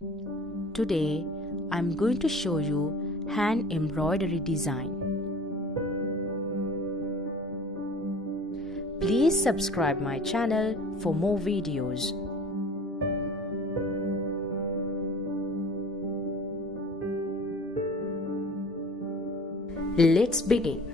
Today, I'm going to show you hand embroidery design. Please subscribe my channel for more videos. Let's begin.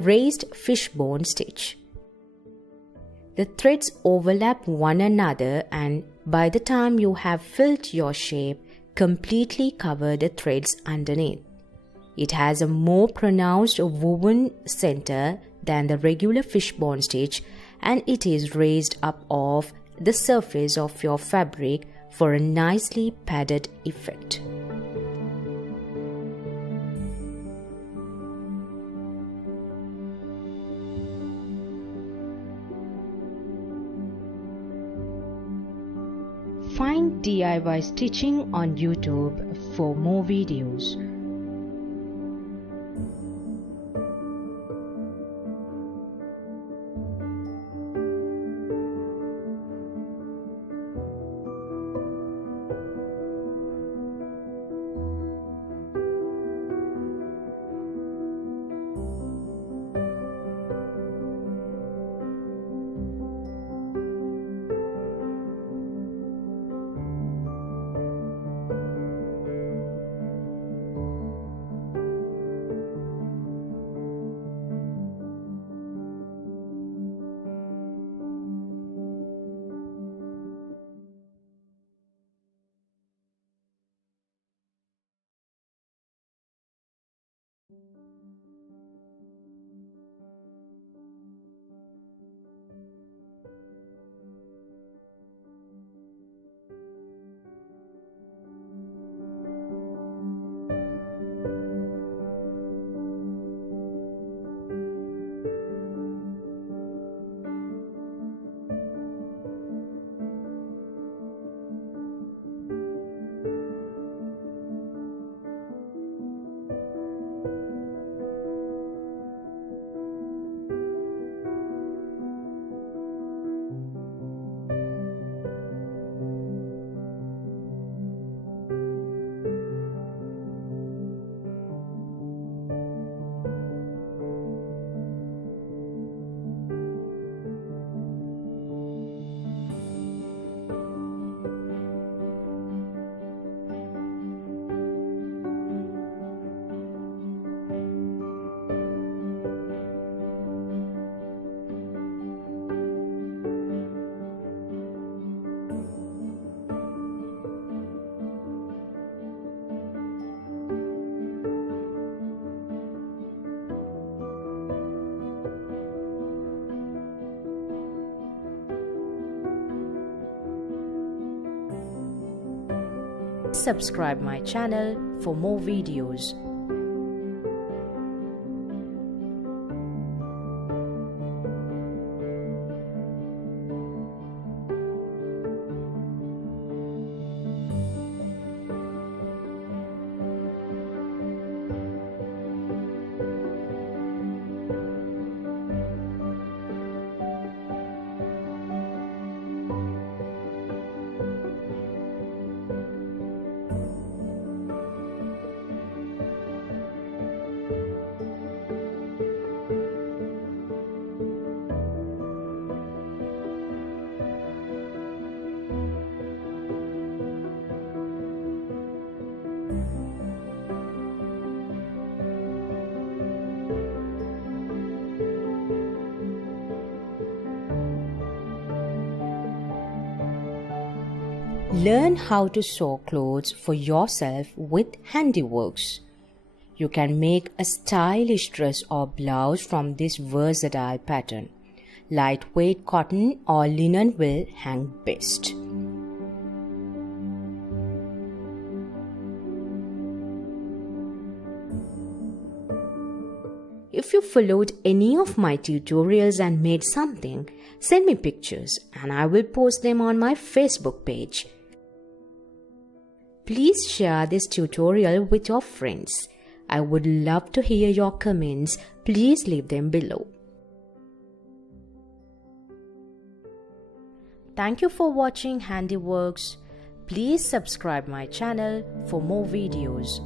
Raised fishbone stitch. The threads overlap one another, and by the time you have filled your shape, completely cover the threads underneath. It has a more pronounced woven center than the regular fishbone stitch, and it is raised up off the surface of your fabric for a nicely padded effect. Find DIY stitching on YouTube for more videos. Subscribe my channel for more videos. Learn how to sew clothes for yourself with HandiWorks. You can make a stylish dress or blouse from this versatile pattern. Lightweight cotton or linen will hang best. If you followed any of my tutorials and made something, send me pictures and I will post them on my Facebook page. Please share this tutorial with your friends. I would love to hear your comments. Please leave them below. Thank you for watching HandiWorks. Please subscribe my channel for more videos.